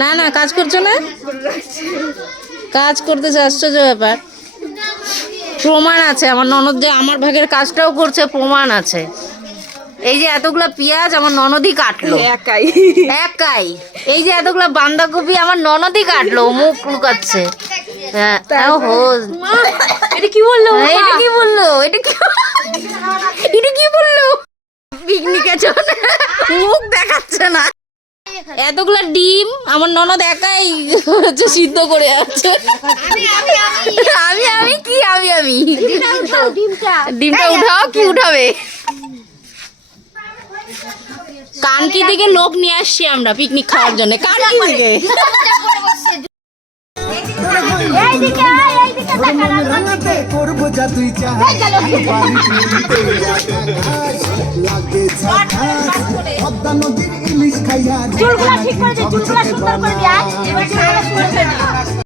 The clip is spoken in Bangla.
না না কাজ করছো না, কাজ করতেছে, আশ্চর্য ব্যাপার। প্রমাণ আছে আমার ননদ যে আমার ভাগের কাজটাও করছে, প্রমাণ আছে। এই যে এতগুলা পেঁয়াজ আমার ননদই কাটলো একাই একাই। এই যে এতগুলা বাঁধাকপি আমার ননদই কাটলো, মুখ লুকাচ্ছে। হ্যাঁ ওহো, এটা কি বললো, এটা কি বললো, এটা কি, এটা কি বললো? পিকনিকে চল, মুখ দেখাচ্ছে না। এতগুলা ডিম আমার ননদ একাই হচ্ছে সিদ্ধ করে আছে। আমি আমি কি আমি আমি ডিমটা উঠাও, কি উঠাবে? কানকি থেকে লোক নিয়ে আসছি আমরা পিকনিক খাওয়ার জন্য। কানকি থেকে চুলগুলা ঠিক করে দে, চুলগুলা সুন্দর করে দে।